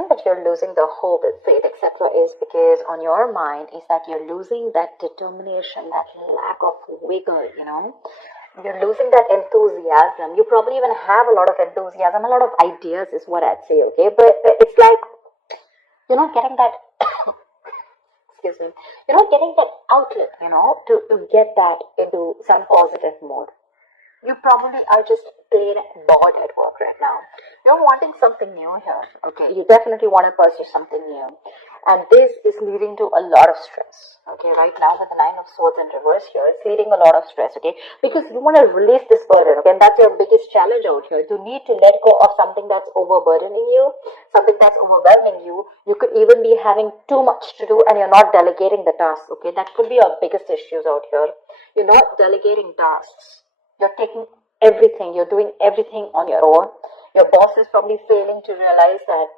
reason that you're losing the hope, faith, etc. is because on your mind is that you're losing that determination, that lack of vigor, You're losing that enthusiasm. You probably even have a lot of enthusiasm, a lot of ideas is what I'd say, okay? But it's like you're not getting that, excuse me, you're not getting that outlet, to get that into some positive mode. You probably are just plain bored at work right now. You're wanting something new here, okay? You definitely want to pursue something new. And this is leading to a lot of stress, okay? Right now with the Nine of Swords in reverse here, it's leading a lot of stress, okay? Because you want to release this burden, okay? And that's your biggest challenge out here. You need to let go of something that's overburdening you, something that's overwhelming you. You could even be having too much to do and you're not delegating the tasks, okay? That could be your biggest issues out here. You're not delegating tasks. You're taking everything, you're doing everything on your own. Your boss is probably failing to realize that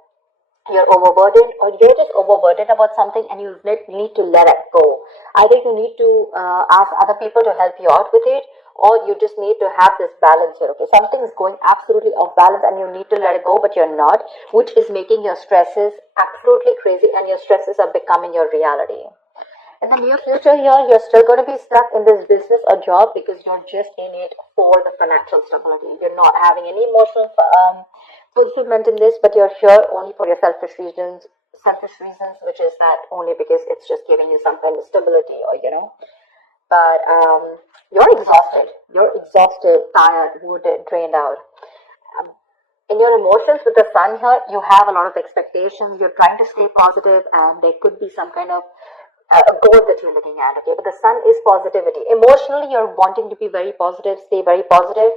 you're overburdened, or you're just overburdened about something and you need to let it go. Either you need to ask other people to help you out with it, or you just need to have this balance here, okay? Something is going absolutely off balance and you need to let it go, but you're not, which is making your stresses absolutely crazy and your stresses are becoming your reality. In the near future here, you're still going to be stuck in this business or job because you're just in it for the financial stability. You're not having any emotional fulfillment in this, but you're here only for your selfish reasons, which is that only because it's just giving you some kind of stability or, But you're exhausted. You're exhausted, tired, wounded, drained out. In your emotions with the sun here, you have a lot of expectations. You're trying to stay positive and there could be some kind of a goal that you're looking at, okay? But the sun is positivity. Emotionally, you're wanting to be very positive, stay very positive.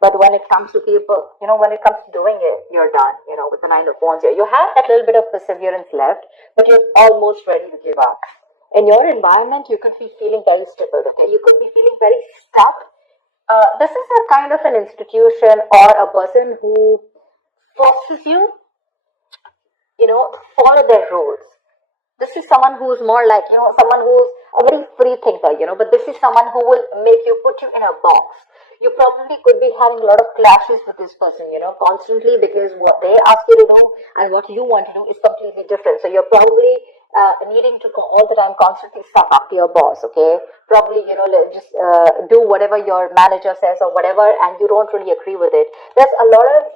But when it comes to people, when it comes to doing it, you're done, with the Nine of Wands here. You have that little bit of perseverance left, but you're almost ready to give up. In your environment, you could be feeling very stable, okay? You could be feeling very stuck. This is a kind of an institution or a person who forces you, follow their rules. This is someone who's more like, someone who's a very free thinker, but this is someone who will make you, put you in a box. You probably could be having a lot of clashes with this person, constantly because what they ask you to do and what you want to do is completely different. So you're probably needing to go all the time constantly suck up to your boss, okay? Probably, just do whatever your manager says or whatever, and you don't really agree with it. There's a lot of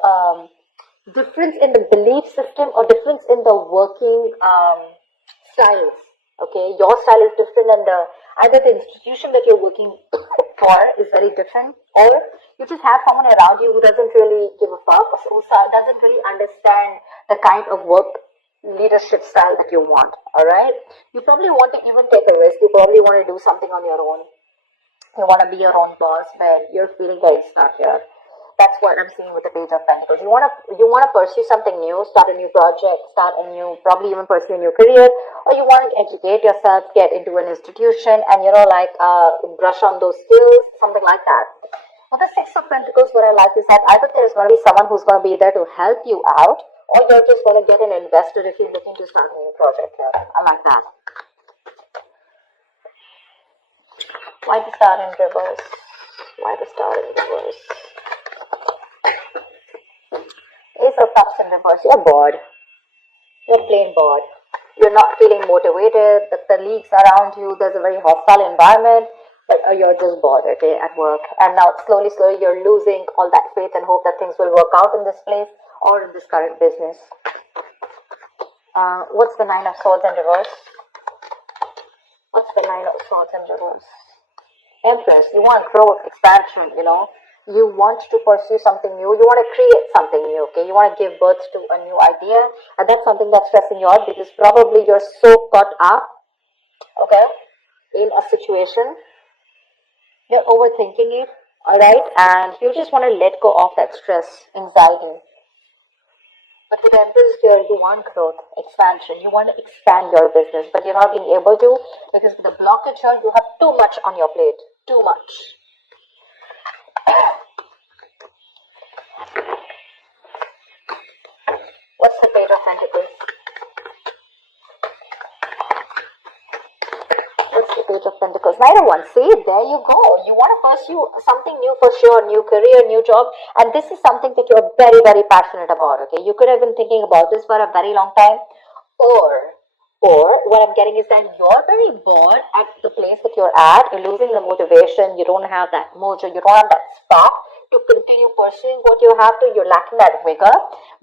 difference in the belief system or difference in the working styles, okay? Your style is different and either the institution that you're working for is very different, or you just have someone around you who doesn't really give a fuck or who doesn't really understand the kind of work leadership style that you want, alright? You probably want to even take a risk. You probably want to do something on your own. You want to be your own boss, but you're feeling very stuck here. That's what I'm seeing with the Page of Pentacles. You want to pursue something new, start a new project, probably even pursue a new career, or you want to educate yourself, get into an institution, and brush on those skills, something like that. Well, the Six of Pentacles, what I like is that either there's going to be someone who's going to be there to help you out, or you're just going to get an investor if you're looking to start a new project here. I like that. Why the Star in reverse? Why the Star in reverse? Ace of Cups in reverse. You're bored. You're plain bored. You're not feeling motivated. The colleagues around you, there's a very hostile environment, but you're just bored, okay, at work. And now slowly, you're losing all that faith and hope that things will work out in this place or in this current business. What's the Nine of Swords in reverse? What's the Nine of Swords in reverse? Empress. You want growth, expansion, You want to pursue something new. You want to create something new, okay? You want to give birth to a new idea. And that's something that's stressing you out because probably you're so caught up, okay, in a situation. You're overthinking it, alright? And you just want to let go of that stress, anxiety. But with Empress here, you want growth, expansion. You want to expand your business, but you're not being able to because with the blockage here, you have too much on your plate. Too much. What's the Page of Pentacles? What's the Page of Pentacles? neither one. See, there you go. You want to pursue something new for sure, new career, new job, and this is something that you're very, very passionate about. Okay, you could have been thinking about this for a very long time, or what I'm getting is that you're very bored at the place that you're at. You're losing the motivation. You don't have that mojo. You don't have that spark to continue pursuing what you have to. You're lacking that vigor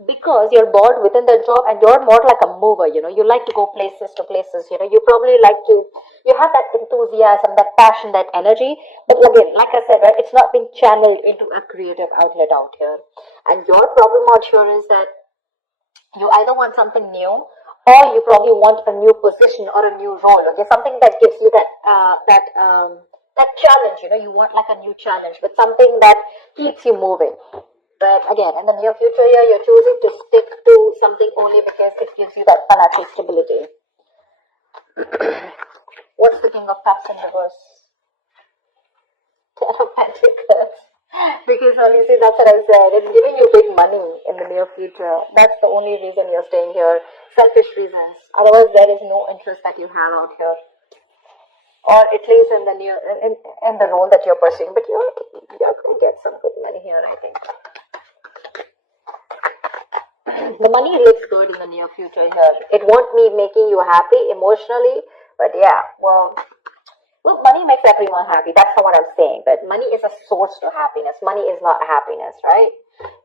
because you're bored within the job, and you're more like a mover. You like to go places to places. You probably like to. You have that enthusiasm, that passion, that energy. But again, like I said, right, it's not being channeled into a creative outlet out here. And your problem out here is that you either want something new, or you probably want a new position or a new role. Okay, something that gives you that challenge. You want like a new challenge, but something that keeps you moving. But again, in the near future here, you're choosing to stick to something only because it gives you that financial stability. What's the King of Cups in reverse? Ten of Pentacles. Because honestly, that's what I said. It's giving you big money in the near future. That's the only reason you're staying here. Selfish reasons. Otherwise, there is no interest that you have out here, or at least in the in the role that you're pursuing. But you're going to get some good money here, I think. The money looks good in the near future here. It won't be making you happy emotionally, but yeah, well, money makes everyone happy. That's not what I'm saying. But money is a source to happiness. Money is not happiness, right?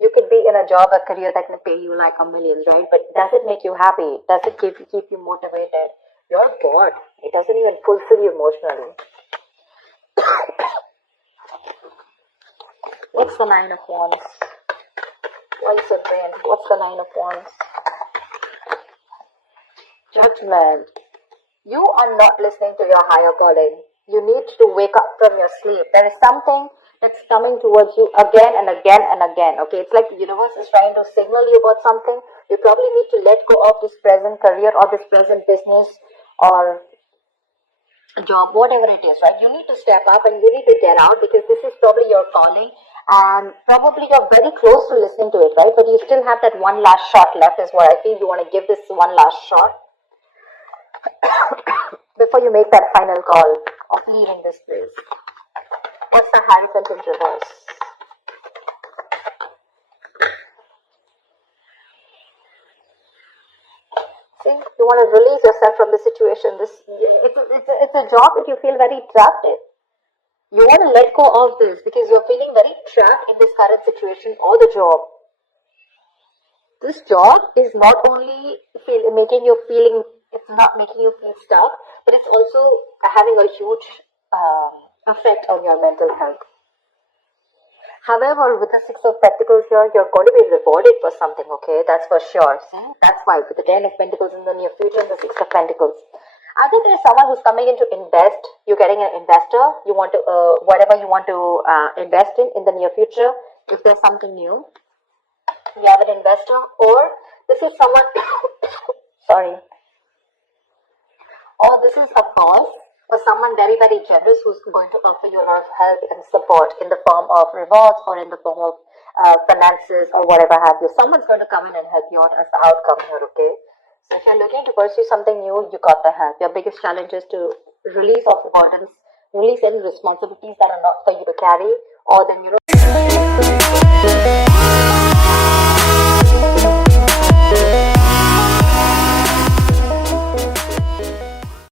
You could be in a job, a career that can pay you like a million, right? But does it make you happy? Does it keep you motivated? You're bored. It doesn't even fulfill you emotionally. What's the Nine of Wands? Why is it drained? What's the Nine of Wands? Judgment. You are not listening to your higher calling. You need to wake up from your sleep. There is something that's coming towards you again and again and again. Okay, it's like the universe is trying to signal you about something. You probably need to let go of this present career or this present business or job, whatever it is, right? You need to step up and you need to get out because this is probably your calling, and probably you're very close to listening to it, right? But you still have that one last shot left is what I feel. You want to give this one last shot before you make that final call of leaving this place. What's the Hierophant in reverse? See, you want to release yourself from the situation. It's a job that you feel very trapped in. You want to let go of this because you're feeling very trapped in this current situation or the job. This job is not only making you feeling, it's not making you feel stuck, but it's also having a huge effect on your mental health. However, with the Six of Pentacles here, you're going to be rewarded for something, okay? That's for sure. See? That's why with the Ten of Pentacles in the near future and the Six of Pentacles. I think there's someone who's coming in to invest. You're getting an investor. You want to, whatever you want to invest in the near future. If there's something new, you have an investor, or this is someone, sorry, or this is a boss or someone very, very generous who's going to offer you a lot of help and support in the form of rewards or in the form of finances or whatever have you. Someone's going to come in and help you out as the outcome here, okay? So if you're looking to pursue something new, you got the help. Your biggest challenge is to release of burdens, release any responsibilities that are not for you to carry, or then